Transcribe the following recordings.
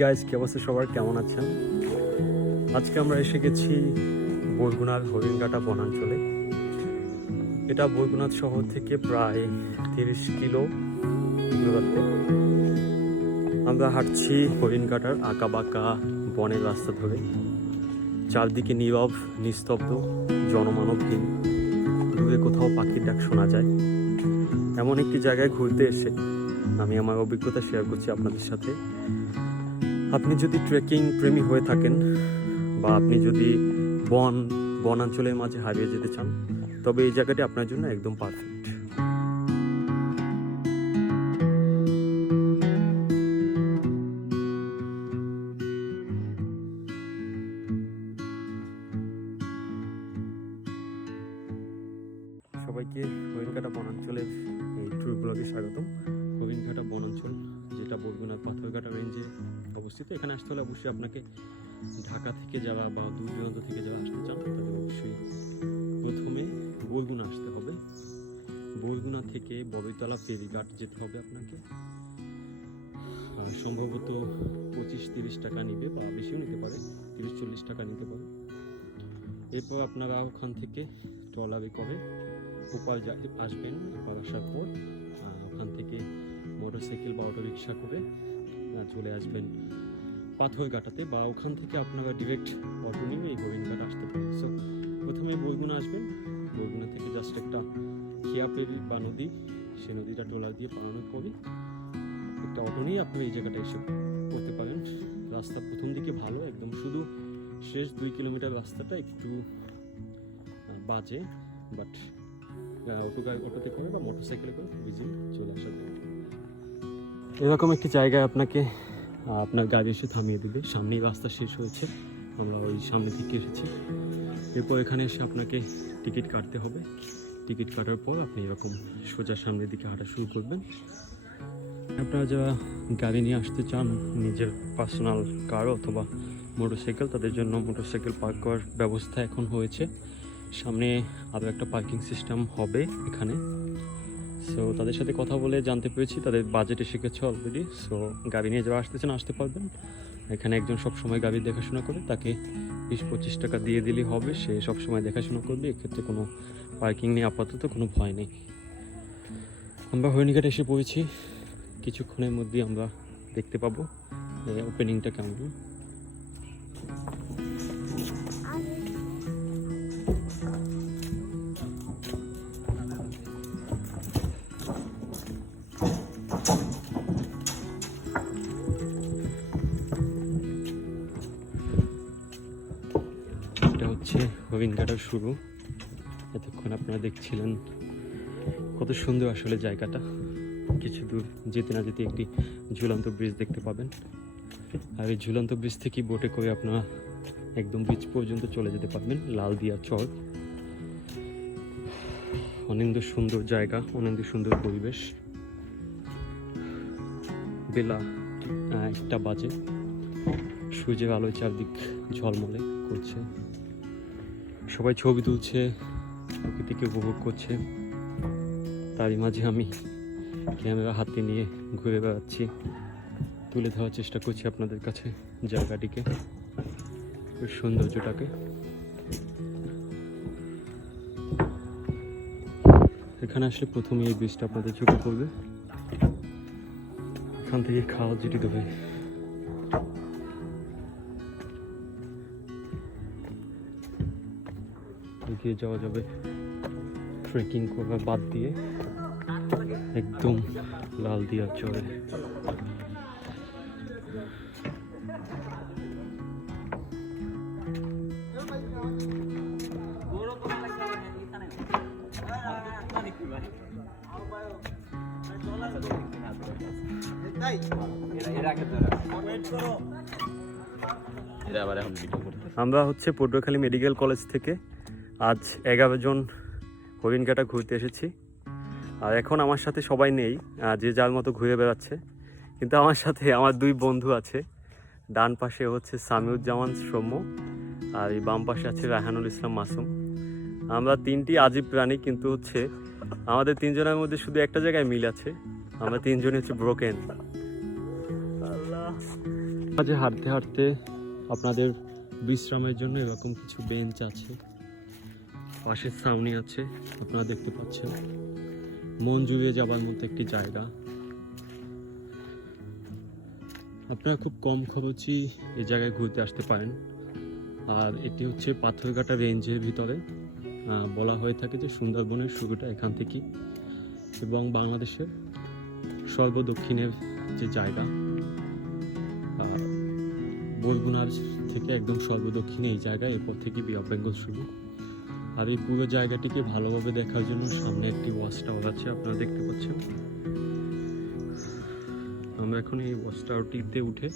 Guys, কি অবস্থা সবার, কেমন আছেন? আজকে আমরা এসে গেছি বরগুনার হরিণঘাটা বনাঞ্চলে। এটা বরগুনা শহর থেকে প্রায় 30 কিলো দূরত্বে। আমরা হাঁটছি হরিণঘাটার আঁকা বাঁকা বনের রাস্তা ধরে। চারদিকে নীরব, নিস্তব্ধ, জনমানবহীন, দূরে কোথাও পাখির ডাক শোনা যায়। এমন একটি জায়গায় ঘুরতে এসে আমি আমার অভিজ্ঞতা শেয়ার করছি আপনাদের সাথে। আপনি যদি ট্রেকিং প্রেমী হয়ে থাকেন বা আপনি যদি বনাঞ্চলের মাঝে হারিয়ে যেতে চান, তবে এই জায়গাটি আপনার জন্য একদম পারফেক্ট। সবাইকে হরিণঘাটা বনাঞ্চলের এই ট্যুর ব্লগে স্বাগতম। হরিণঘাটা বনাঞ্চল, যেটা বরগুনার পাথরঘাটা রেঞ্জে অবস্থিত। এখানে আসতে হলে অবশ্যই আপনাকে ঢাকা থেকে যারা বা দূর দূরান্ত থেকে যারা আসতে চান, তাদের অবশ্যই প্রথমে বরগুনা আসতে হবে। বরগুনা থেকে ববিতলা ফেরিঘাট যেতে হবে আপনাকে। সম্ভবত 25-30 টাকা নিবে, বা বেশিও নিতে পারে, 30-40 টাকা নিতে পারে। এরপর আপনারা ওখান থেকে ট্রলারে করে ওপার আসবেন। ওপার আসার পর ওখান থেকে মোটরসাইকেল বা অটো রিক্সা করে চলে আসবেন পাথরঘাটাতে, বা ওখান থেকে আপনারা ডিরেক্ট অটো নিয়ে এই হরিণঘাট আসতে পারেন। সো প্রথমে বরগুনা আসবেন। বরগুনা থেকে জাস্ট একটা খেয়াপেরি বা নদী, সেই নদীটা ট্রলার দিয়ে পালানোর পরে একটা অটো নিয়ে আপনি এই জায়গাটা এসে করতে পারেন। রাস্তা প্রথম দিকে ভালো, একদম শুধু শেষ 2 কিলোমিটার রাস্তাটা একটু বাজে, বাট অটোতে করে বা মোটরসাইকেলে করে খুব ইজিলি চলে আসা যায়। এরকম একটি জায়গায় আপনাকে আপনার গাড়ি এসে থামিয়ে দেবে। সামনেই রাস্তা শেষ হয়েছে, আমরা ওই সামনে থেকে এসেছি। এরপর এখানে এসে আপনাকে টিকিট কাটতে হবে। টিকিট কাটার পর আপনি এরকম সোজা সামনের দিকে হাঁটা শুরু করবেন। আপনারা যারা গাড়ি নিয়ে আসতে চান, নিজের পার্সোনাল কার অথবা মোটরসাইকেল, তাদের জন্য মোটরসাইকেল পার্ক করার ব্যবস্থা এখন হয়েছে। সামনে আরও একটা পার্কিং সিস্টেম হবে এখানে। সো তাদের সাথে কথা বলে জানতে পেরেছি তাদের বাজেট এসে গেছে অলরেডি। সো গাড়ি নিয়ে যারা আসতেছেন আসতে পারবেন। এখানে একজন সবসময় গাড়ি দেখাশোনা করে, তাকে 20-25 টাকা দিয়ে দিলেই হবে, সে সবসময় দেখাশোনা করবে। এক্ষেত্রে কোনো পার্কিং নিয়ে আপাতত কোনো ভয় নেই। আমরা হরিণঘাটে এসে পড়েছি। কিছুক্ষণের মধ্যেই আমরা দেখতে পাবো ওপেনিংটা কেমন। এটা হচ্ছে হরিণঘাটার শুরু। এতক্ষণ আপনারা দেখছিলেন কত সুন্দর আসলে জায়গাটা। কিছু দূর যেতে না যেতে একটি ঝুলন্ত ব্রিজ দেখতে পাবেন, আর এই ঝুলন্ত ব্রিজ থেকে বোটে করে আপনারা একদম ব্রিজ পর্যন্ত চলে যেতে পারবেন। লালদিয়া চর, অনেক সুন্দর জায়গা, অনেক সুন্দর পরিবেশ। বেলা 1টা বাজে, সূর্যের আলোয় চারদিক ঝলমলে করছে। সবাই ছবি তুলছে, প্রকৃতিকে উপভোগ করছে। তারই মাঝে আমি ক্যামেরা হাতে নিয়ে ঘুরে বেড়াচ্ছি, তুলে ধরার চেষ্টা করছি আপনাদের কাছে জায়গাটিকে, সৌন্দর্যটাকে। এখানে আসলে প্রথমে এই ব্রিজটা আপনাদের চোখে পড়বে। এখান থেকে খাওয়া যেটি দেবে, এগিয়ে যাওয়া যাবে ট্রেকিং করা বাদ দিয়ে একদম লালদিয়া চরে। আমরা হচ্ছে পটুয়াখালী মেডিকেল কলেজ থেকে আজ 11 জন হরিণঘাটা ঘুরতে এসেছি। আর এখন আমার সাথে সবাই নেই, যে যার মতো ঘুরে বেড়াচ্ছে। কিন্তু আমার সাথে আমার 2 বন্ধু আছে। ডান পাশে হচ্ছে সামিউজ্জামান সৌম্য, আর এই বাম পাশে আছে রায়হানুল ইসলাম মাসুম। আমরা 3টি আজীব প্রাণী, কিন্তু হচ্ছে আমাদের 3 জনের মধ্যে শুধু একটা জায়গায় মিল আছে, আমরা 3 জনই হচ্ছে ব্রোকেন। আল্লাহ, মাঝে হাঁটতে হাঁটতে আপনাদের বিশ্রামের জন্য এরকম কিছু বেঞ্চ আছে, পাশের ছাউনি আছে, আপনারা দেখতে পাচ্ছেন। মন জুড়িয়ে যাবার মতো একটি জায়গা। আপনারা খুব কম খরচই এই জায়গায় ঘুরতে আসতে পারেন। আর এটি হচ্ছে পাথরঘাটা রেঞ্জের ভিতরে। বলা হয়ে থাকে যে সুন্দরবনের শুরুটা এখান থেকেই, এবং বাংলাদেশের সর্বদক্ষিণের যে জায়গা, বরগুনার থেকে একদম সর্বদক্ষিণে এই জায়গা, এরপর থেকে বে অফ বেঙ্গল শুরু। আর এই পুরো জায়গাটিকে ভালোভাবে দেখার জন্য সামনে একটি ওয়াচ টাওয়ার আছে, আপনারা দেখতে পাচ্ছেন। আমরা এখন এই ওয়াচ টাওয়ারটিতে উঠে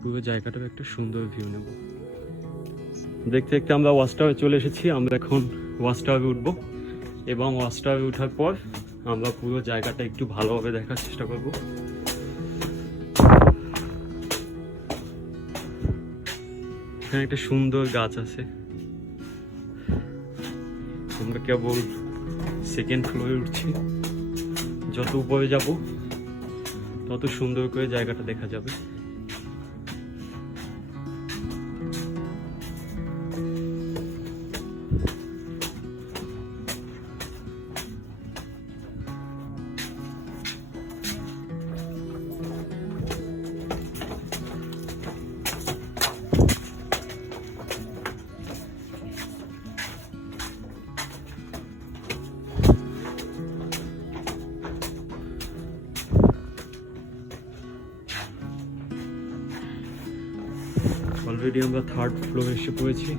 পুরো জায়গাটার একটা সুন্দর ভিউ নেব। দেখতে দেখতে আমরা ওয়াচ টাওয়ারে চলে এসেছি। আমরা এখন ওয়াচ টাওয়ারে উঠবো, এবং ওয়াচ টাওয়ারে ওঠার পর আমরা পুরো জায়গাটা একটু ভালোভাবে দেখার চেষ্টা করব। এখানে একটা সুন্দর গাছ আছে। আমরা কেবল সেকেন্ড ফ্লোরে উঠছি। যত উপরে যাব তত সুন্দর করে জায়গাটা দেখা যাবে। অলরেডি আমরা থার্ড ফ্লোরে এসে পড়েছি।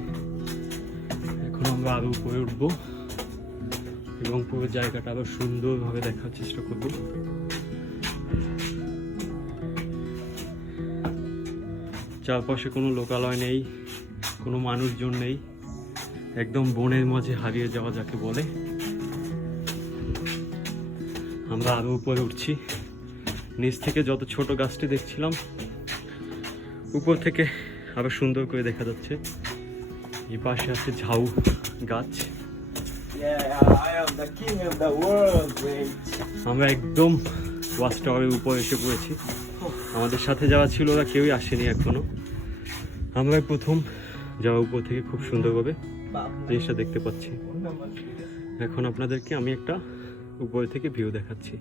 এখন আমরা আরো উপরে উঠবো এবং পুরো জায়গাটা আরো সুন্দরভাবে দেখার চেষ্টা করব। চারপাশে কোনো লোকালয় নেই, কোনো মানুষজন নেই, একদম বনের মাঝে হারিয়ে যাওয়া যাকে বলে। আমরা আরো উপরে উঠছি। নিচ থেকে যত ছোট গাছটি দেখছিলাম, উপর থেকে আরো সুন্দর করে দেখা যাচ্ছে। এই পাশে আছে ঝাউ গাছ। আমরা একদম ওয়াচ টাওয়ারের উপর এসে পড়েছি। আমাদের সাথে যারা ছিল ওরা কেউই আসেনি এখনো। আমরা প্রথম যাওয়া উপর থেকে খুব সুন্দরভাবে জিনিসটা দেখতে পাচ্ছি। এখন আপনাদেরকে আমি একটা উপর থেকে ভিউ দেখাচ্ছি।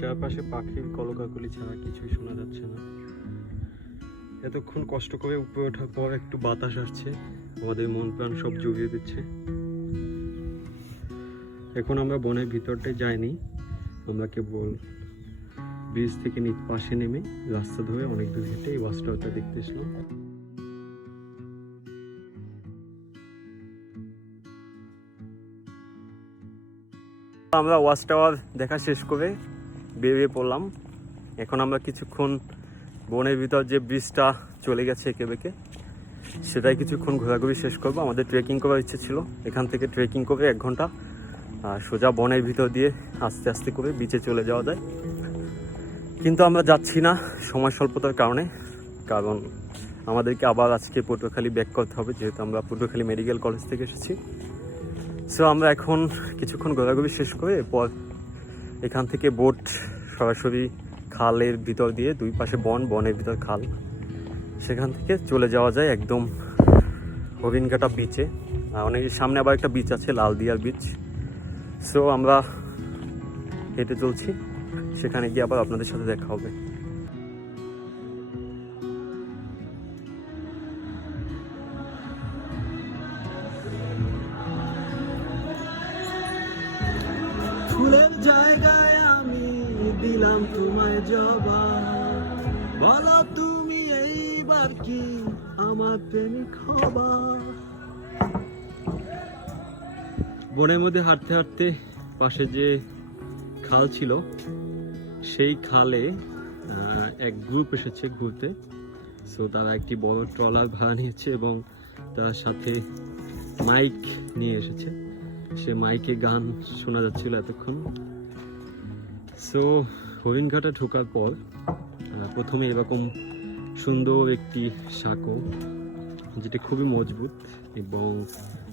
চারপাশে পাখির কলকাকলি ছাড়া কিছুই শোনা যাচ্ছে না। এতক্ষণ কষ্ট করে উপরে ওঠার পর একটু বাতাস আসছে, আমাদের মন প্রাণ সব জুড়িয়ে দিচ্ছে। এখন আমরা বনের ভিতরটায় যাইনি, আমরা কেবল ব্রিজ থেকে নিচ পাশে নেমে রাস্তা ধরে অনেক দূর হেঁটে এই ওয়াচ টাওয়ারটা দেখতে এসলাম। আমরা ওয়াচ টাওয়ার দেখা শেষ করে বেরিয়ে পড়লাম। এখন আমরা কিছুক্ষণ বনের ভিতর যে ব্রিজটা চলে গেছে এঁকে বেঁকে, সেটাই কিছুক্ষণ ঘোরাঘুরি শেষ করবো। আমাদের ট্রেকিং করার ইচ্ছে ছিল, এখান থেকে ট্রেকিং করে 1 ঘন্টা সোজা বনের ভিতর দিয়ে আস্তে আস্তে করে বিচে চলে যাওয়া যায়। কিন্তু আমরা যাচ্ছি না সময় স্বল্পতার কারণে, কারণ আমাদেরকে আবার আজকে পটুয়াখালী ব্যাক করতে হবে, যেহেতু আমরা পটুয়াখালী মেডিকেল কলেজ থেকে এসেছি। সো আমরা এখন কিছুক্ষণ ঘোরাঘুরি শেষ করে এরপর এখান থেকে বোট সরাসরি খালের ভিতর দিয়ে, 2 পাশে বনের ভিতর খাল, সেখান থেকে চলে যাওয়া যায় একদম হরিণঘাটা বিচে। অনেক সামনে আবার একটা বিচ আছে, লালদিয়ার বিচ। সো আমরা হেঁটে চলছি, সেখানে গিয়ে আবার আপনাদের সাথে দেখা হবে। ফুলের জায়গায় আমি দিলাম তোমায় জবাব, বলো তুমি এইবার কি আমার প্রেমিক হবা। বনের মধ্যে হাঁটতে হাঁটতে পাশে যে খাল ছিল, সেই খালে এক গ্রুপ এসেছে ঘুরতে। সো তারা একটি বড় ট্রলার ভাড়া নিয়েছে এবং তার সাথে মাইক নিয়ে এসেছে, সে মাইকে গান শোনা যাচ্ছিল এতক্ষণ। সো হরিণঘাটা ঢোকার পর প্রথমে এরকম সুন্দর একটি সাঁকো, যেটা খুবই মজবুত এবং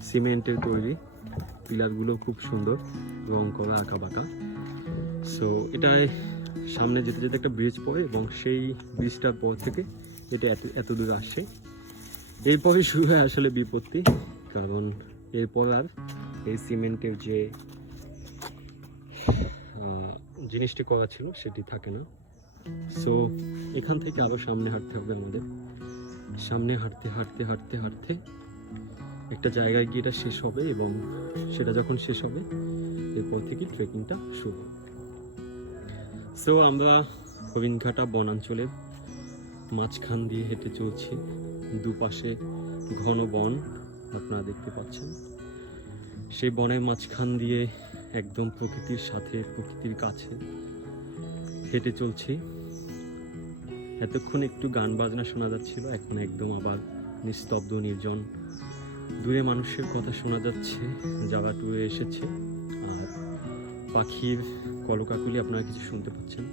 সিমেন্টের তৈরি, পিলারগুলো খুব সুন্দর রং করা আঁকা বাঁকা। সো এটায় সামনে যেতে যেতে একটা ব্রিজ পড়ে এবং সেই ব্রিজটার পর থেকে এটা এত দূর আসে। এরপরে শুরু হয় আসলে বিপত্তি, কারণ এরপর আর এই সিমেন্টের যে জিনিসটি করা ছিল সেটি থাকে না। সো এখান থেকে আরও সামনে হাঁটতে হবে আমাদের। সামনে হাঁটতে হাঁটতে হাঁটতে হাঁটতে একটা জায়গায় গিয়ে এটা শেষ হবে এবং সেটা যখন শেষ হবে এরপর থেকে ট্রেকিংটা শুরু হবে। সো আমরা হরিণঘাটা বনাঞ্চলের মাঝখান দিয়ে হেঁটে চলছি। দুপাশে ঘন বন আপনারা দেখতে পাচ্ছেন। সেই বনের মাঝখান দিয়ে একদম প্রকৃতির সাথে, প্রকৃতির কাছে হেঁটে চলছি। এতক্ষণ একটু গান বাজনা শোনা যাচ্ছিল, এখন একদম আবার নিস্তব্ধ নির্জন। দূরে মানুষের কথা শোনা যাচ্ছে যারা ট্যুরে এসেছে, আর পাখির কলকাকলি আপনারা কিছু শুনতে পাচ্ছেন।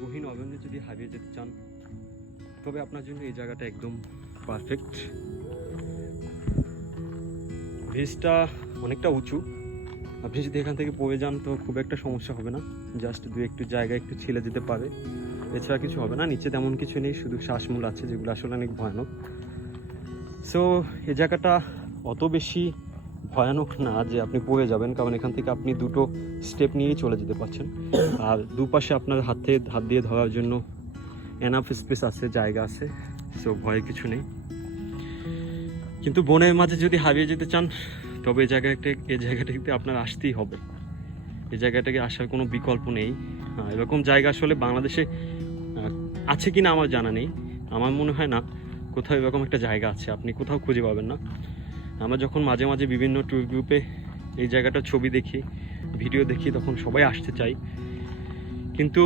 গহীন অরণ্যে যদি হারিয়ে যেতে চান তবে আপনার জন্য এই জায়গাটা একদম পারফেক্ট। ব্রিজটা অনেকটা উঁচু, আপনি যদি এখান থেকে পড়ে যান তো খুব একটা সমস্যা হবে না, জাস্ট একটু জায়গায় একটু ছিলে যেতে পারে, এছাড়া কিছু হবে না। নিচে তেমন কিছু নেই, শুধু শ্বাসমূল আছে যেগুলো আসলে অনেক ভয়ানক। সো এই জায়গাটা অত বেশি ভয়ানক না যে আপনি পড়ে যাবেন, কারণ এখান থেকে আপনি দুটো স্টেপ নিয়েই চলে যেতে পারছেন। আর দুপাশে আপনার হাত দিয়ে ধরার জন্য এনাফ স্পেস আছে, জায়গা আছে। সো ভয়ের কিছু নেই। কিন্তু বনের মাঝে যদি হারিয়ে যেতে চান তবে এই জায়গাটাতে আপনার আসতেই হবে। এই জায়গাটাকে আসার কোনো বিকল্প নেই। এরকম জায়গা আসলে বাংলাদেশে আছে কি না আমার জানা নেই, আমার মনে হয় না কোথাও এরকম একটা জায়গা আছে, আপনি কোথাও খুঁজে পাবেন না। আমরা যখন মাঝে মাঝে বিভিন্ন ট্যুর গ্রুপে এই জায়গাটার ছবি দেখি, ভিডিও দেখি, তখন সবাই আসতে চাই। কিন্তু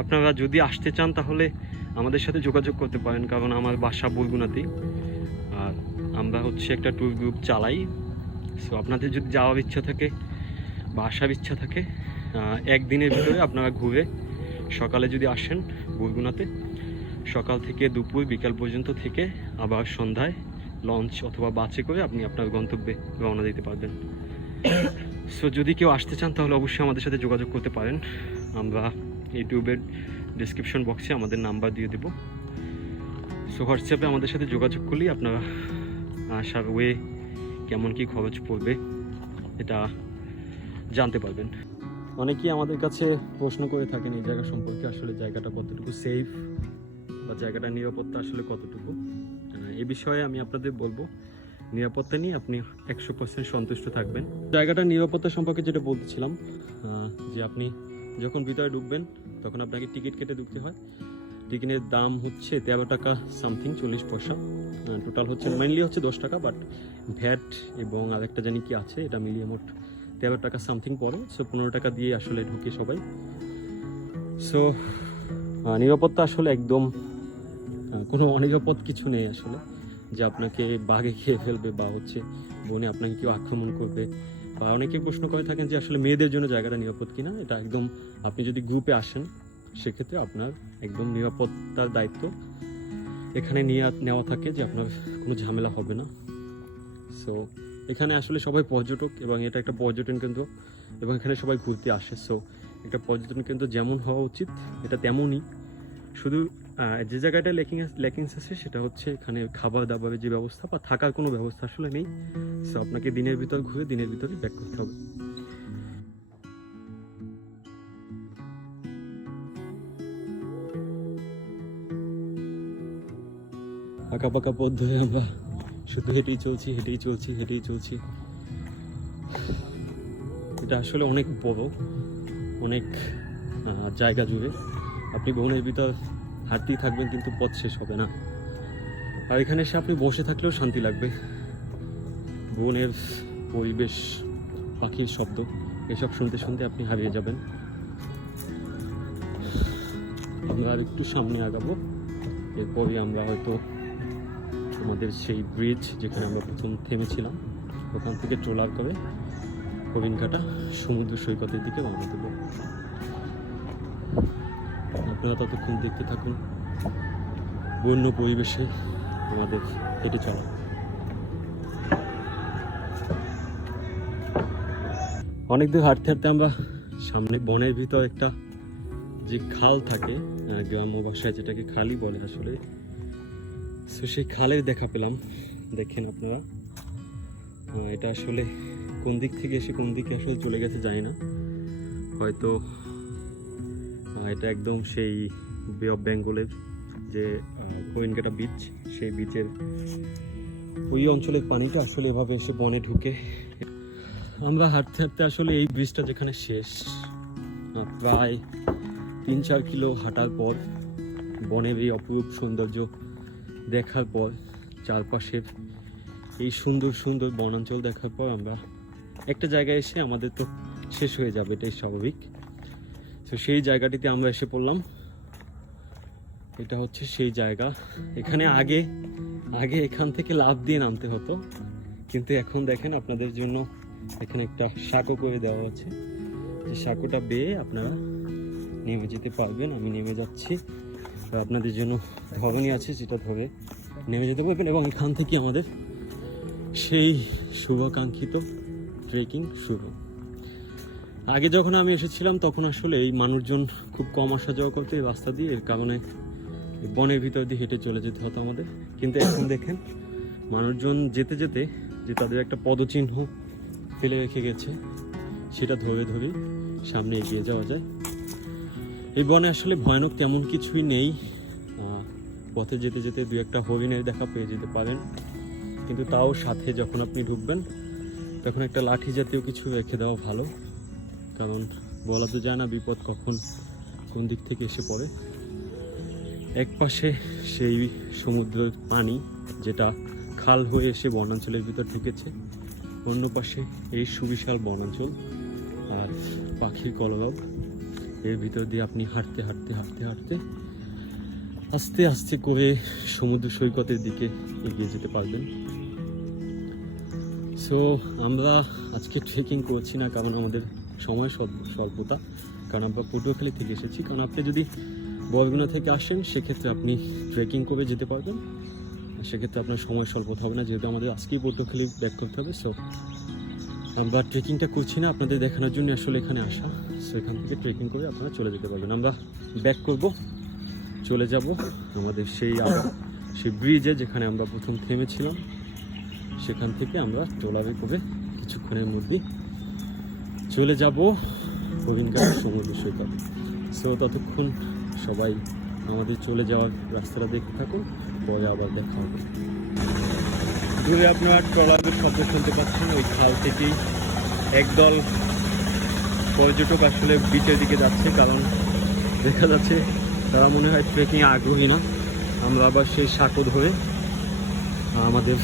আপনারা যদি আসতে চান তাহলে আমাদের সাথে যোগাযোগ করতে পারেন, কারণ আমার বাসা বরগুনাতেই, আর আমরা হচ্ছে একটা ট্যুর গ্রুপ চালাই। সো আপনাদের যদি যাওয়ার ইচ্ছা থাকে বা আসার ইচ্ছা থাকে, একদিনের ভিতরে আপনারা ঘুরে সকালে যদি আসেন বরগুনাতে, সকাল থেকে দুপুর বিকাল পর্যন্ত থেকে আবার সন্ধ্যায় লঞ্চ অথবা বাসে করে আপনি আপনার গন্তব্যে রওনা দিতে পারবেন। সো যদি কেউ আসতে চান তাহলে অবশ্যই আমাদের সাথে যোগাযোগ করতে পারেন। আমরা ইউটিউবের ডিসক্রিপশন বক্সে আমাদের নাম্বার দিয়ে দেবো। সো হোয়াটসঅ্যাপে আমাদের সাথে যোগাযোগ করলেই আপনারা আসার ওয়ে কেমন কি খরচ পড়বে এটা জানতে পারবেন। অনেকেই আমাদের কাছে প্রশ্ন করে থাকেন এই জায়গা সম্পর্কে, আসলে জায়গাটা কতটুকু সেফ বা জায়গাটার নিরাপত্তা আসলে কতটুকু। এ বিষয়ে আমি আপনাদের বলবো, নিরাপত্তা নিয়ে আপনি 100% সন্তুষ্ট থাকবেন। জায়গাটার নিরাপত্তা সম্পর্কে যেটা বলতেছিলাম, যে আপনি যখন ভিতরে ঢুকবেন তখন আপনাকে টিকিট কেটে ঢুকতে হয়। টিকিটের দাম হচ্ছে 13 টাকা সামথিং 40 পয়সা। টোটাল হচ্ছে মেইনলি হচ্ছে 10 টাকা, বাট ভ্যাট এবং আরেকটা জানি কি আছে, এটা মিলিয়ে মোট 13 টাকা সামথিং পড়ে। সো 15 টাকা দিয়ে আসলে ঢুকে সবাই। সো নিরাপত্তা আসলে একদম কোনো অনিরাপদ কিছু নেই আসলে, যে আপনাকে বাঘে খেয়ে ফেলবে বা হচ্ছে বনে আপনাকে কেউ আক্রমণ করবে। বা অনেকে প্রশ্ন করে থাকেন যে আসলে মেয়েদের জন্য জায়গাটা নিরাপদ কিনা। এটা একদম, আপনি যদি গ্রুপে আসেন সেক্ষেত্রে আপনার একদম নিরাপত্তার দায়িত্ব এখানে নেওয়া থাকে, যে আপনার কোনো ঝামেলা হবে না। সো এখানে আসলে সবাই পর্যটক এবং এটা একটা পর্যটন কেন্দ্র এবং এখানে সবাই ঘুরতে আসে। সো একটা পর্যটন কেন্দ্র যেমন হওয়া উচিত এটা তেমনই। শুধু যে জায়গাটা ল্যাকিংস আছে সেটা হচ্ছে এখানে খাবার দাবারের যে ব্যবস্থা বা থাকার কোনো ব্যবস্থা আসলে নেই। সো আপনাকে দিনের ভিতর ঘুরে দিনের ভিতরে ব্যাক করতে হবে। আঁকা পাকা পথ ধরে আমরা শুধু হেঁটেই চলছি। এটা আসলে অনেক বড়, অনেক জায়গা জুড়ে। আপনি বনের ভিতর হাঁটতেই থাকবেন কিন্তু পথ শেষ হবে না। আর এখানে এসে আপনি বসে থাকলেও শান্তি লাগবে। বনের পরিবেশ, পাখির শব্দ, এসব শুনতে শুনতে আপনি হারিয়ে যাবেন। আমরা আর একটু সামনে আগাবো, এরপরই আমরা হয়তো আমাদের সেই ব্রিজ যেখানে আমরা প্রথম থেমেছিলাম ওখান থেকে ট্রলার করে হরিণঘাটা সমুদ্র সৈকতের দিকে রওনা দেব। আপনারা ততক্ষণ দেখতে থাকুন বন্য পরিবেশে আমাদের হেঁটে চলা। অনেক দূর হাঁটতে হাঁটতে আমরা সামনে বনের ভিতর একটা যে খাল থাকে, গ্রাম্য ভাষায় যেটাকে খালই বলে আসলে, তো সেই খালের দেখা পেলাম। দেখেন আপনারা, এটা আসলে কোন দিক থেকে এসে কোন দিকে আসলে চলে গেছে জানি না, হয়তো এটা একদম সেই বে অফ বেঙ্গলের যে হরিণঘাটা বিচ, সেই বিচের ওই অঞ্চলের পানিটা আসলে এভাবে এসে বনে ঢুকে। আমরা হাঁটতে হাঁটতে আসলে এই ব্রিজটা যেখানে শেষ, প্রায় 3-4 কিলো হাঁটার পর বনের এই অপরূপ সৌন্দর্য দেখার পর, চারপাশের এই সুন্দর সুন্দর বনাঞ্চল দেখার পর আমরা একটা জায়গায় এসে আমাদের তো শেষ হয়ে যাবে, এটাই স্বাভাবিক। তো সেই জায়গাটিতে আমরা এসে পড়লাম। এটা হচ্ছে সেই জায়গা, এখানে আগে এখান থেকে লাফ দিয়ে নামতে হতো, কিন্তু এখন দেখেন আপনাদের জন্য এখানে একটা সাঁকো করে দেওয়া আছে, যে সাঁকোটা বেয়ে আপনারা নেমে যেতে পারবেন। আমি নেমে যাচ্ছি, আপনাদের জন্য ধরনী আছে যেটা ধরে নেমে যেতে পারবেন, এবং এখান থেকে আমাদের সেই শুভাকাঙ্ক্ষিত ট্রেকিং শুরু। আগে যখন আমি এসেছিলাম তখন আসলে এই মানুষজন খুব কম আসা যাওয়া করতো এই রাস্তা দিয়ে, এর কারণে বনের ভিতর দিয়ে হেঁটে চলে যেতে হতো আমাদের। কিন্তু এখন দেখেন মানুষজন যেতে যেতে যে তাদের একটা পদচিহ্ন ফেলে রেখে গেছে, সেটা ধরে ধরে সামনে এগিয়ে যাওয়া যায়। এই বনে আসলে ভয়ানক তেমন কিছুই নেই, পথে যেতে যেতে 2-1টা হরিণের দেখা পেয়ে যেতে পারেন, কিন্তু তাও সাথে যখন আপনি ঢুকবেন তখন একটা লাঠি জাতীয় কিছু রেখে দেওয়া ভালো, কারণ বলা তো যায় না বিপদ কখন কোন দিক থেকে এসে পড়ে। এক পাশে সেই সমুদ্রের পানি যেটা খাল হয়ে এসে বনাঞ্চলের ভিতর ঢুকেছে, অন্য পাশে এই সুবিশাল বনাঞ্চল আর পাখির কলরব। এর ভিতর দিয়ে আপনি হাঁটতে হাঁটতে হাঁটতে হাঁটতে আস্তে আস্তে করে সমুদ্র সৈকতের দিকে এগিয়ে যেতে পারবেন। সো আমরা আজকে ট্রেকিং করছি না, কারণ আমাদের সময় স্বল্পতা, কারণ আমরা পটুয়াখালী থেকে এসেছি। কারণ আপনি যদি বরগুনা থেকে আসেন সেক্ষেত্রে আপনি ট্রেকিং করে যেতে পারবেন, সেক্ষেত্রে আপনার সময় স্বল্পতা হবে না, যেহেতু আমাদের আজকেই পটুয়াখালী ব্যাক করতে হবে। সো আমরা ট্রেকিংটা করছি না, আপনাদের দেখানোর জন্য আসলে এখানে আসা। সো এখান থেকে ট্রেকিং করে আপনারা চলে যেতে পারবেন। আমরা ব্যাক করব, চলে যাব আমাদের সেই ব্রিজে যেখানে আমরা প্রথম থেমেছিলাম, সেখান থেকে আমরা ট্রলারে করে কিছুক্ষণের মধ্যেই চলে যাব হরিণঘাটা সমুদ্র সৈকত। সো ততক্ষণ সবাই আমাদের চলে যাওয়ার রাস্তাটা দেখতে থাকুন, পরে আবার দেখা হবে। দূরে আপনারা ট্রলারের শব্দ শুনতে পাচ্ছেন, ওই খাল থেকেই একদল পর্যটক আসলে বিচের দিকে যাচ্ছে, কারণ দেখা যাচ্ছে তারা মনে হয় ট্রেকিং আগ্রহী না। আমরা আবার সেই সাঁকো ধরে আমাদের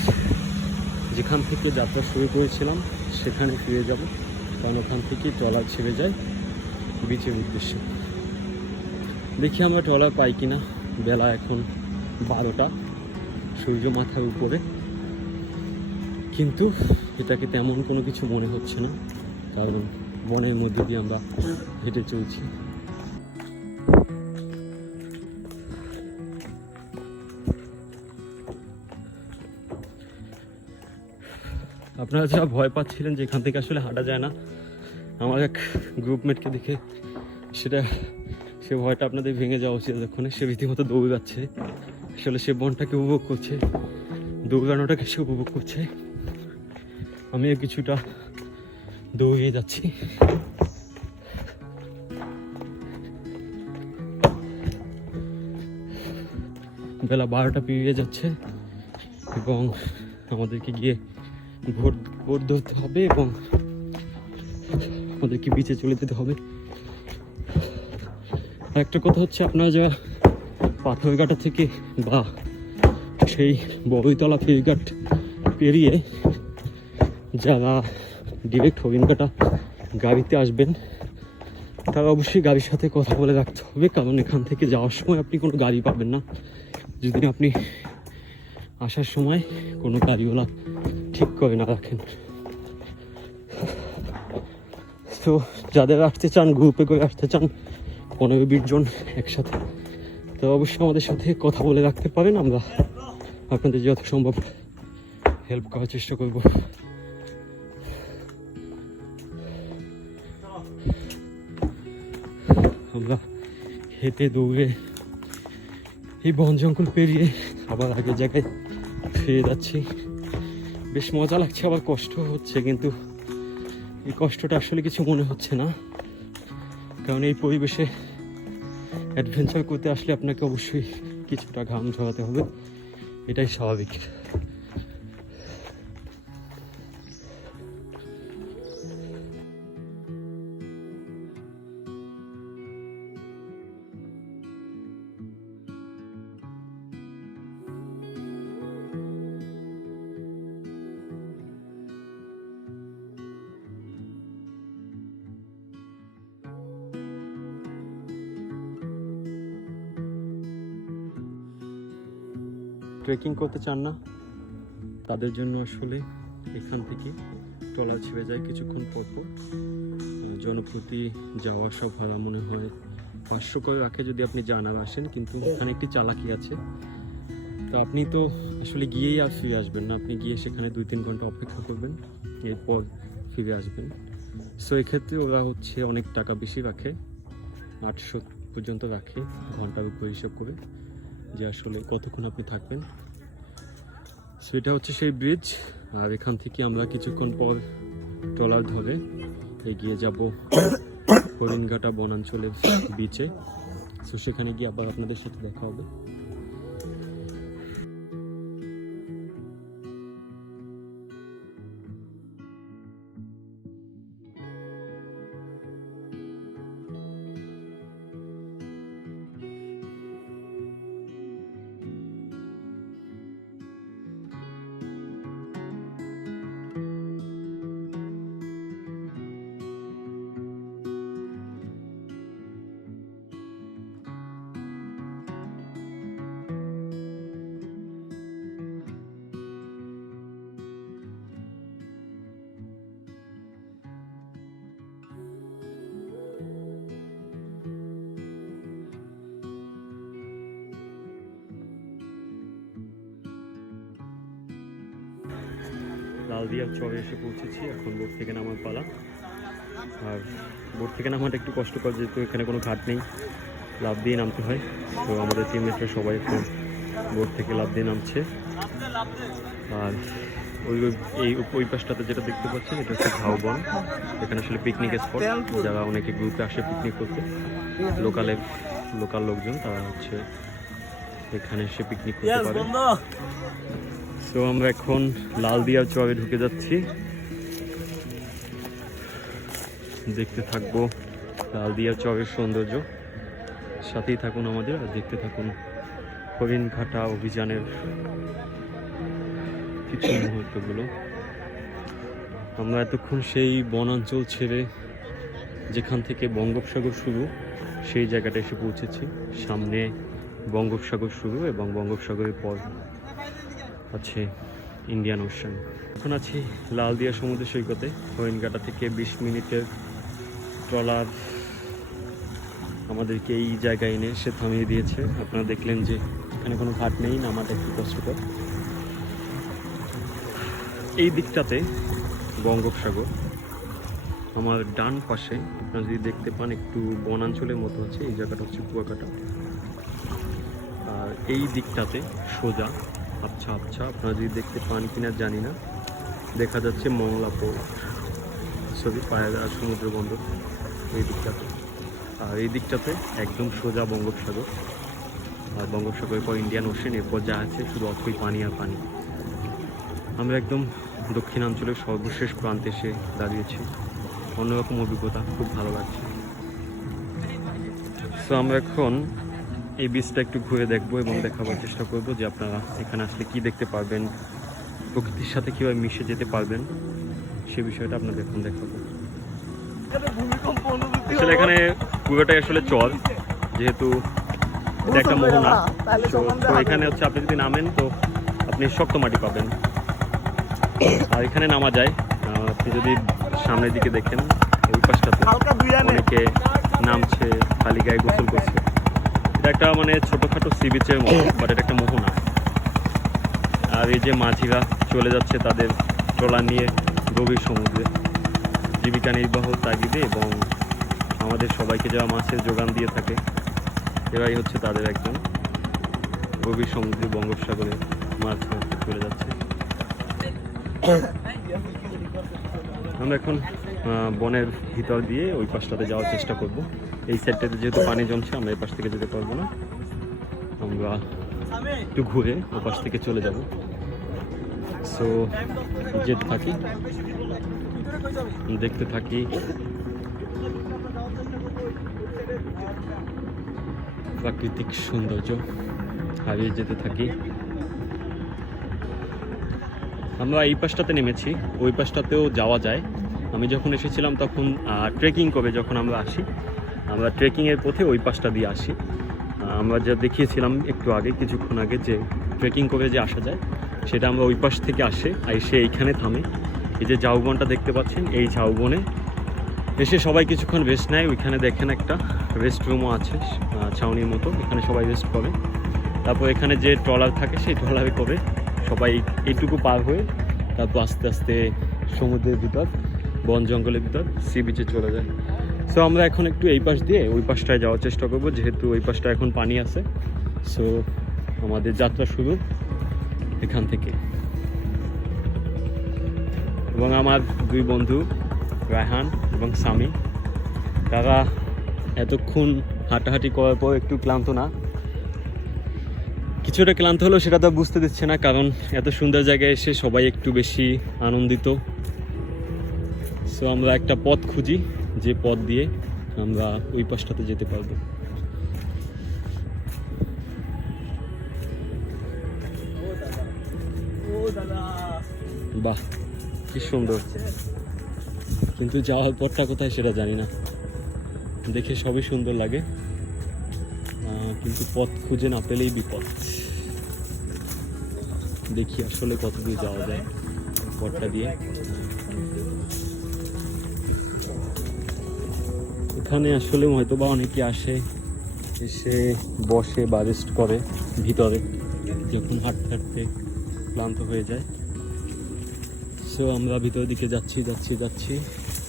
যেখান থেকে যাত্রা শুরু করেছিলাম সেখানে ফিরে যাব, কারণ ওখান থেকে ট্রলার ছেড়ে যায় বিচের উদ্দেশ্যে। দেখি আমরা ট্রলার পাই কিনা। বেলা এখন 12টা, সূর্য মাথার উপরে, কিন্তু এটাকে তেমন কোনো কিছু মনে হচ্ছে না, কারণ বনের মধ্যে দিয়ে আমরা হেঁটে চলছি। আপনারা যারা ভয় পাচ্ছিলেন যে এখান থেকে আসলে হাঁটা যায় না, আমার এক গ্রুপমেটকে দেখে সে ভয়টা আপনাদের ভেঙে যাওয়া উচিত। যখন সে রীতিমতো দৌড়াচ্ছে, আসলে সে বনটাকে উপভোগ করছে, দৌড়ানোটাকে সে উপভোগ করছে। আমিও কিছুটা দৌড়িয়ে যাচ্ছি। বেলা 12টা পেরিয়ে যাচ্ছে এবং আমাদেরকে গিয়ে ভোর ধরতে হবে এবং আমাদেরকে বিচে চলে যেতে হবে। একটা কথা হচ্ছে, আপনারা যারা পাথরঘাটা থেকে বা সেই বড়ইতলা ফেরিঘাট পেরিয়ে যারা ডিরেক্ট হরিণঘাটা গাড়িতে আসবেন, তাহলে অবশ্যই গাড়ির সাথে কথা বলে রাখতে হবে, কারণ এখান থেকে যাওয়ার সময় আপনি কোনো গাড়ি পাবেন না যদি আপনি আসার সময় কোনো গাড়িওয়ালা ঠিক করে না রাখেন। তো যাদের আসতে চান, গ্রুপে করে আসতে চান 15-20 জন একসাথে, তো অবশ্যই আমাদের সাথে কথা বলে রাখতে পারেন, আমরা আপনাদের যত সম্ভব হেল্প করার চেষ্টা করব। আমরা হেঁটে দৌড়ে এই বন জঙ্গল পেরিয়ে আবার আগের জায়গায় ফিরে যাচ্ছি। বেশ মজা লাগছে, আবার কষ্ট হচ্ছে, কিন্তু এই কষ্টটা আসলে কিছু মনে হচ্ছে না, কারণ এই পরিবেশে অ্যাডভেঞ্চার করতে আসলে আপনাকে অবশ্যই কিছুটা ঘাম ঝরাতে হবে, এটাই স্বাভাবিক। ট্রেকিং করতে চান না তাদের জন্য আসলে এখান থেকে ট্রলার ছেড়ে যায় কিছুক্ষণ পর পর। জনপ্রতি যাওয়া সব ভাড়া মনে হয় 500 করে রাখে যদি আপনি যান আর আসেন, কিন্তু এখানে একটি চালাকি আছে। তো আপনি তো আসলে গিয়েই আর ফিরে আসবেন না, আপনি গিয়ে সেখানে 2-3 ঘন্টা অপেক্ষা করবেন, এরপর ফিরে আসবেন। সো এক্ষেত্রে ওরা হচ্ছে অনেক টাকা বেশি রাখে, 800 পর্যন্ত রাখে ঘন্টার উপর হিসাব করে, যে আসলে কতক্ষণ আপনি থাকবেন। সো এটা হচ্ছে সেই ব্রিজ, আর এখান থেকে আমরা কিছুক্ষণ পর ট্রলার ধরে এগিয়ে যাব হরিণঘাটা বনাঞ্চলের বিচে। সো সেখানে গিয়ে আবার আপনাদের সাথে দেখা হবে। লালদিয়া চরে এসে পৌঁছেছি, এখন বোট থেকে নামার পালা। আর বোট থেকে নামাটা একটু কষ্টকর, যেহেতু এখানে কোনো ঘাট নেই, লাফ দিয়ে নামতে হয়। তো আমাদের টিমমেটরা সবাই এখন বোট থেকে লাফ দিয়ে নামছে। আর ওই পাশটাতে যেটা দেখতে পাচ্ছেন এটা হচ্ছে ঝাউবন, এখানে আসলে পিকনিক স্পট, যারা অনেকে গ্রুপে আসে পিকনিক করতে, লোকাল লোকজন তারা হচ্ছে এখানে এসে পিকনিক করতে পারে। তো আমরা এখন লালদিয়া চরে ঢুকে যাচ্ছি, দেখতে থাকবো লালদিয়া চরের সৌন্দর্য, সাথেই থাকুন আমাদের আর দেখতে থাকুন হরিণঘাটা অভিযানের কিছু মুহূর্তগুলো। আমরা এতক্ষণ সেই বনাঞ্চল ছেড়ে যেখান থেকে বঙ্গোপসাগর শুরু সেই জায়গাটা এসে পৌঁছেছি। সামনে বঙ্গোপসাগর শুরু এবং বঙ্গোপসাগরের পর আছে ইন্ডিয়ান ওশান। এখন আছি লালদিয়া সমুদ্র সৈকতে, হরিণঘাটা থেকে 20 মিনিটের ট্রলার আমাদেরকে এই জায়গায় এনে সে থামিয়ে দিয়েছে। আপনারা দেখলেন যে এখানে কোনো ঘাট নেই, নামাটা একটু কষ্টকর। এই দিকটাতে বঙ্গোপসাগর, আমার ডান পাশে আপনারা যদি দেখতে পান একটু বনাঞ্চলের মতো আছে, এই জায়গাটা হচ্ছে কুয়াকাটা। আর এই দিকটাতে সোজা আচ্ছা আপনারা যদি দেখতে পান কিনা জানি না, দেখা যাচ্ছে মংলা পোর্ট, পায়রা সমুদ্র বন্দর এই দিকটাতে। আর এই দিকটাতে একদম সোজা বঙ্গোপসাগর, আর বঙ্গোপসাগরের পর ইন্ডিয়ান ওশেন, এরপর যা আছে শুধু অথই পানি আর পানি। আমরা একদম দক্ষিণাঞ্চলের সর্বশেষ প্রান্তে এসে দাঁড়িয়েছি, অন্যরকম অভিজ্ঞতা, খুব ভালো লাগছে। সো আমরা এখন এই বীজটা একটু ঘুরে দেখবো এবং দেখাবার চেষ্টা করব যে আপনারা এখানে আসলে কি দেখতে পারবেন, প্রকৃতির সাথে কীভাবে মিশে যেতে পারবেন, সে বিষয়টা আপনাদের এখন দেখাবো। ভূমিকম্প অনুভূতি আসলে এখানে পুরোটাই আসলে চর, যেহেতু এটা একটা মোহনা। তো এখানে হচ্ছে আপনি যদি নামেন তো আপনি শক্ত মাটি পাবেন, আর এখানে নামা যায়। আপনি যদি সামনের দিকে দেখেন ওই পাশটাতে অনেকে নামছে, খালি গায়ে গোসল করছে। এটা একটা মানে ছোটোখাটো সি বিচের মতো, বাট এটা একটা মোহনা। আর এই যে মাঝিরা চলে যাচ্ছে তাদের ট্রলার নিয়ে গভীর সমুদ্রে জীবিকা নির্বাহ তাগিদে, এবং আমাদের সবাইকে যাওয়া মাছের যোগান দিয়ে থাকে। এরাই হচ্ছে তাদের একজন। গভীর সমুদ্রে বঙ্গোপসাগরে মাছ মারতে চলে যাচ্ছে। আমরা এখন বনের ভিতর দিয়ে ওই পাশটাতে যাওয়ার চেষ্টা করব। এই সাইডটাতে যেহেতু পানি জমছে, আমরা এই পাশ থেকে যেতে পারবো না। আমরা একটু ঘুরে ওই পাশ থেকে চলে যাব। সো যেতে থাকি, দেখতে থাকি। প্রাকৃতিক সৌন্দর্য হারিয়ে যেতে থাকি। আমরা এই পাশটাতে নেমেছি, ওই পাশটাতেও যাওয়া যায়। আমি যখন এসেছিলাম তখন ট্রেকিং করে যখন আমরা আসি, আমরা ট্রেকিংয়ের পথে ওই পাশটা দিয়ে আসি। আমরা যা দেখিয়েছিলাম একটু আগে, কিছুক্ষণ আগে, যে ট্রেকিং করে যে আসা যায়, সেটা আমরা ওই পাশ থেকে এসে এইখানে থামে। এই যে ঝাউবনটা দেখতে পাচ্ছেন, এই ঝাউবনে এসে সবাই কিছুক্ষণ রেস্ট নেয়। ওইখানে দেখেন একটা রেস্ট রুমও আছে, ছাউনির মতো, এখানে সবাই রেস্ট করে। তারপর এখানে যে ট্রলার থাকে সেই ট্রলারে করে সবাই এইটুকু পার হয়ে তারপর আস্তে আস্তে সমুদ্রের ভিতর, বন জঙ্গলের ভিতর সি বিচে চলে যায়। সো আমরা এখন একটু এই পাশ দিয়ে ওই পাশটায় যাওয়ার চেষ্টা করবো, যেহেতু ওই পাশটা এখন পানি আছে। সো আমাদের যাত্রা শুরু এখান থেকে। এবং আমার দুই বন্ধু রায়হান এবং সামি, তারা এতক্ষণ হাঁটাহাঁটি করার পর একটু ক্লান্ত না, কিছুটা ক্লান্ত হলেও সেটা তো বুঝতে দিচ্ছে না, কারণ এত সুন্দর জায়গায় এসে সবাই একটু বেশি আনন্দিত। সো আমরা একটা পথ খুঁজি, যে পথ দিয়ে আমরা ওই পাশটাতে যেতে পারবো। বাহ, কি সুন্দর, কিন্তু যাওয়ার পথটা কোথায় সেটা জানি না। দেখে সবই সুন্দর লাগে, কিন্তু পথ খুঁজে না পেলেই বিপদ। দেখি আসলে কত দূর যাওয়া যায় পথটা দিয়ে। এখানে আসলে হয়তো বা অনেকে আসে, এসে বসে বা রেস্ট করে ভিতরে, যখন হাঁটতে হাঁটতে ক্লান্ত হয়ে যায়। সো আমরা ভিতরের দিকে যাচ্ছি।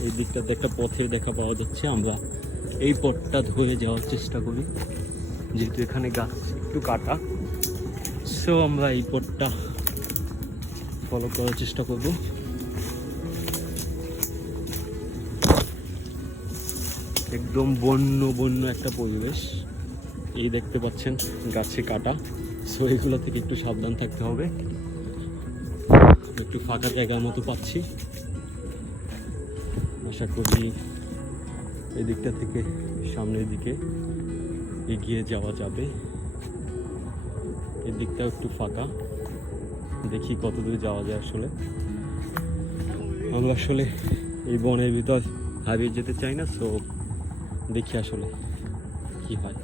এই দিকটাতে একটা পথের দেখা পাওয়া যাচ্ছে। আমরা এই পথটা ধরে যাওয়ার চেষ্টা করি, যেহেতু এখানে গাছ একটু কাটা। সো আমরা এই পথটা ফলো করার চেষ্টা করব। একদম বন্য একটা পরিবেশ। এই দেখতে পাচ্ছেন গাছে কাটা, সো এগুলো থেকে একটু সাবধান থাকতে হবে। একটু ফাঁকা জায়গার মতো পাচ্ছি, আশা করি এই দিকটা থেকে সামনের দিকে এগিয়ে যাওয়া যাবে। এই দিকটাও একটু ফাঁকা, দেখি কত দূর যাওয়া যায়। আসলে আমরা আসলে এই বনের ভিতর হারিয়ে যেতে চাই না, সো দেখি আসলে কি হয়।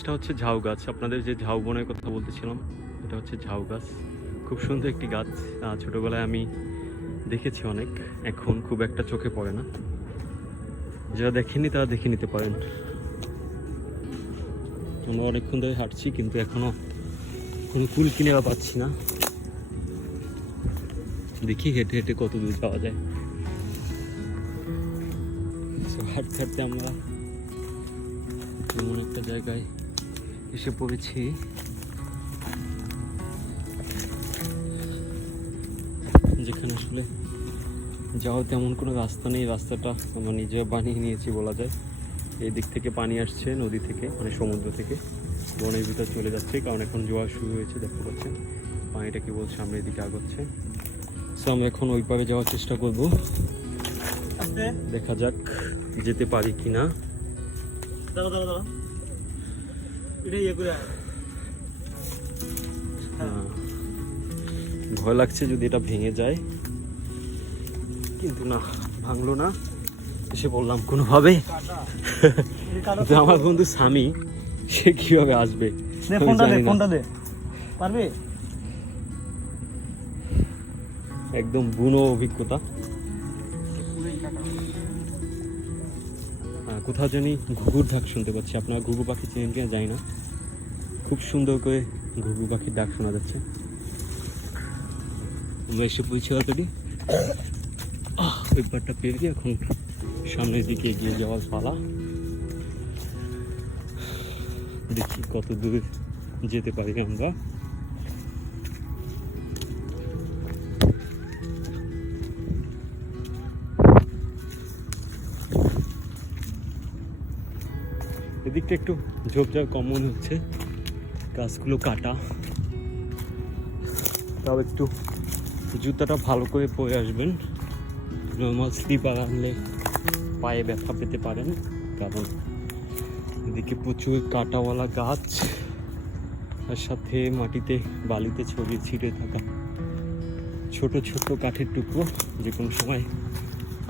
এটা হচ্ছে ঝাউ গাছ। আপনাদের যে ঝাউ বনের কথা বলতেছিলাম, এটা হচ্ছে ঝাউ গাছ। খুব সুন্দর একটি গাছ। ছোটবেলায় আমি দেখেছি অনেক, এখন খুব একটা চোখে পড়ে না। যারা দেখেননি তারা দেখে নিতে পারেন। আমরা অনেকক্ষণ ধরে হাঁটছি, কিন্তু এখনো কোনো কুল কিনে পাচ্ছি না। দেখি হেঁটে হেঁটে কত দূর যাওয়া যায়। হাঁটতে হাঁটতে আমরা এমন একটা জায়গায় এসে পড়েছি, যেখানে আসলে যাওয়ার তেমন কোনো রাস্তা নেই। রাস্তাটা আমরা নিজে বানিয়ে নিয়েছি বলা যায়। এই দিক থেকে পানি আসছে নদী থেকে, মানে সমুদ্র থেকে বনের ভিতর চলে যাচ্ছে, কারণ এখন জোয়ার শুরু হয়েছে। দেখতে পাচ্ছেন পানিটা কেবল সামনের দিকে আগাচ্ছে। সো আমরা এখন ওই পারে যাওয়ার চেষ্টা করব, দেখা যাক যেতে পারি কিনা। দাঁড়া দাঁড়া দাঁড়া, এটা ইয়ে করে ভয় লাগছে যদি এটা ভেঙে যায়, কিন্তু না, ভাঙলো না। এসে বললাম কোনোভাবে যে আমার বন্ধু স্বামী, সে কিভাবে আসবে। ফোনটা দে, ফোনটা দে, পারবে? একদম বুনো অভিজ্ঞতা। কোথাও জানি ঘুঘুর ডাক শুনতে পাচ্ছি। আপনারা ঘুঘু পাখি চেনেন কিনা জানি না, খুব সুন্দর করে ঘুঘু পাখির ডাক শোনা যাচ্ছে। আমরা এসে পৌঁছে অলরেডি। ওই পাটটা পেরিয়ে এখন সামনের দিকে এগিয়ে যাওয়ার পালা। দেখি কত দূর যেতে পারি আমরা। এদিকটা একটু ঝোপঝাড় কম মনে হচ্ছে, গাছগুলো কাটা। তাও একটু জুতাটা ভালো করে পরে আসবেন, নর্মাল স্লিপার আনলে পায়ে ব্যথা পেতে পারেন, কারণ এদিকে প্রচুর কাঁটাওয়ালা গাছ, তার সাথে মাটিতে বালিতে ছড়িয়ে ছিটে থাকা ছোট ছোট কাঠের টুকরো, যে কোনো সময়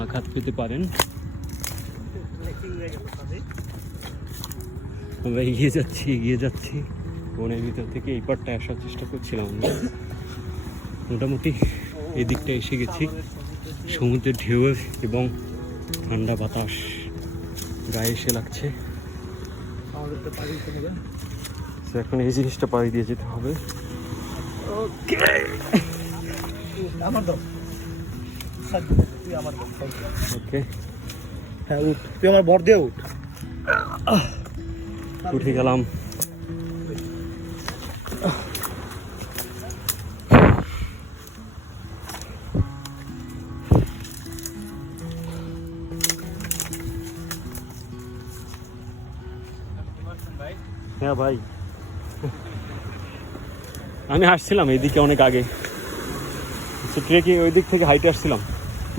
আঘাত পেতে পারেন। আমরা এগিয়ে যাচ্ছি বনের ভিতর থেকে এই পারটা আসার চেষ্টা করছিলাম আমরা। মোটামুটি এদিকটা এসে গেছি। সমুদ্রের ঢেউ এবং ঠান্ডা বাতাস গায়ে এসে লাগছে। এখন এই জিনিসটা পাড়ি দিয়ে যেতে হবে। ওকে, হ্যাঁ উঠ, তুই আমার বর দিয়ে উঠ। উঠে গেলাম। হ্যাঁ ভাই, আমি আসছিলাম এইদিকে অনেক আগে, ট্রেকিং ওই দিক থেকে হাইটে আসছিলাম,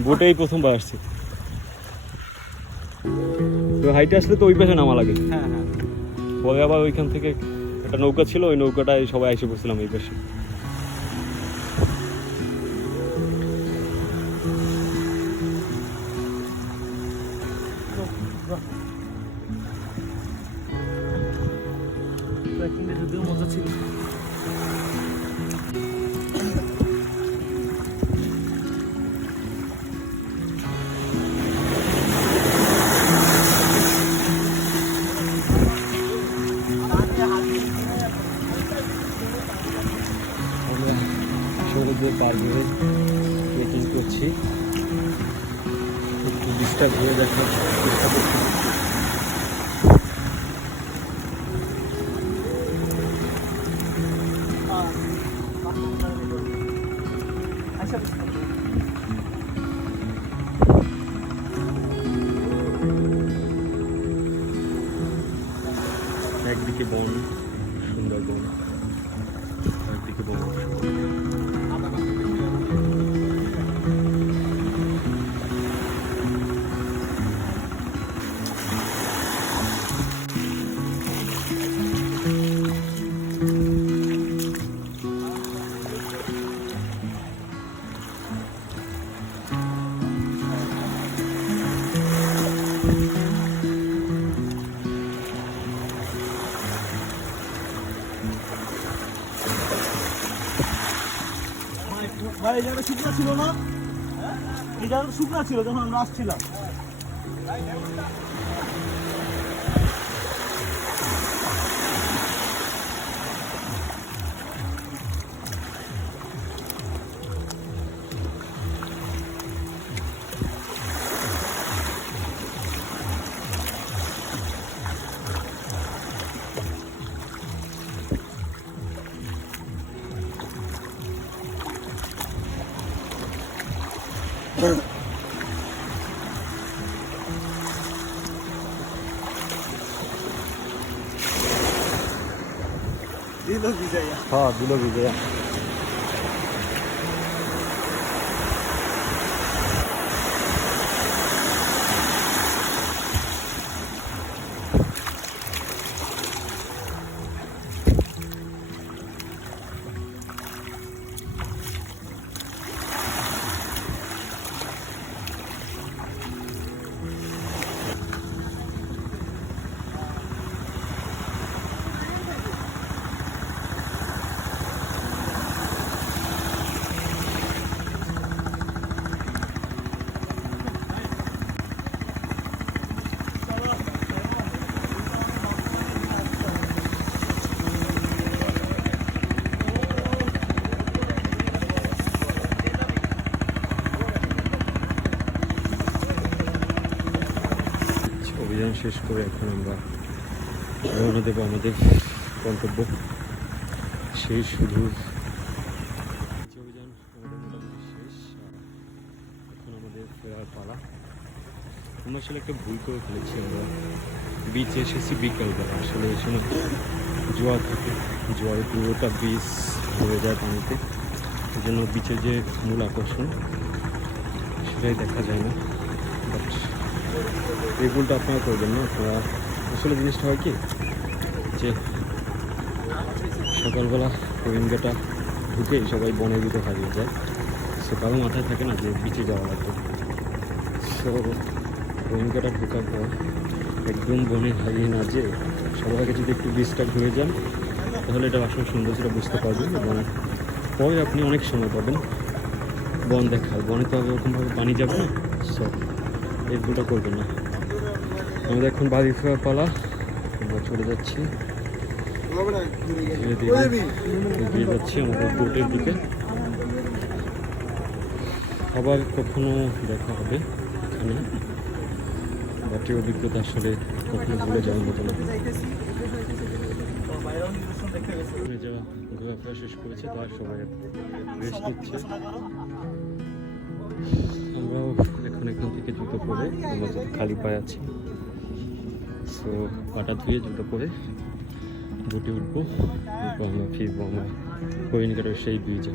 বোটেই প্রথমবার আসছি। তো হাইটে আসলে তো ওই পাশে নামা লাগে। হ্যাঁ হ্যাঁ, পরে আবার ওইখান থেকে একটা নৌকা ছিল, ওই নৌকাটায় সবাই এসে পড়ছিলাম এই পাশে। যদিও মজা ছিল। আমরা সরে দিয়ে পার হয়ে ট্রেকিং করছি, একটু ডিস্টার্ব হয়ে যাচ্ছে চেষ্টা করছি। একদিকে বন, সুন্দরবন, একদিকে বন। ভাই এই জায়গাটা শুকনা ছিল না, এই জায়গাটা শুকনা ছিল যখন আমরা আসছিলাম। दिलो विजया, हाँ दिलो विजया। শেষ করে এখন আমরা রওনা দেবো আমাদের গন্তব্য সেই শুধু অভিযান আমাদের মোটামুটি শেষ। এখন আমাদের ফেরার পালা। আমরা আসলে একটা ভুল করে ফেলেছি, আমরা বিচে এসেছি বিকালবেলা, আসলে এই সময় জোয়ার থাকে, জোয়ারে পুরোটা বিচ ভরে যায় পানিতে, এই জন্য বিচের যে মূল আকর্ষণ সেটাই দেখা যায় না। বাট এই ভুলটা আপনারা করবেন না। আপনারা আসলে জিনিসটা হয় কি যে সকালবেলা রোহিঙ্গাটা ঢুকে সবাই বনের ভিতরে হারিয়ে যায়, সো কারো মাথায় থাকে না যে বিচে যাওয়া লাগবে। সো রোহিঙ্গাটা ঢোকার পর একদম বনে হারিয়ে না যে সবার আগে যদি একটু বিচটা ঘুরে যান তাহলে এটা আসলে সৌন্দর্যটা বুঝতে পারবেন, এবং পরে আপনি অনেক সময় পাবেন বন দেখার। বনে তো ওরকমভাবে পানি যাবে না, সো এই ভুলটা করবেন না। আমাদের এখন বাড়ি ফেরার পালা, আমরা চলে যাচ্ছি ধীরে ধীরে এগিয়ে যাচ্ছি আমাদের বোটের দিকে। আবার কখনো দেখা হবে এখানে, বাট এই অভিজ্ঞতা আসলে কখনো ভুলে যাওয়ার মতো না। যারা ঘোরাফেরা শেষ করেছে তার সবাই রেস্ট নিচ্ছে। আমরাও এখন এখান থেকে জুতো পরে আমরা যদি খালি পায়ে আছি, সো পাটা ধুয়ে জুতো পরে বুটে উঠবো, এরপর আমরা ফিরবো আমরা হরিণঘাটের সেই ব্রিজে।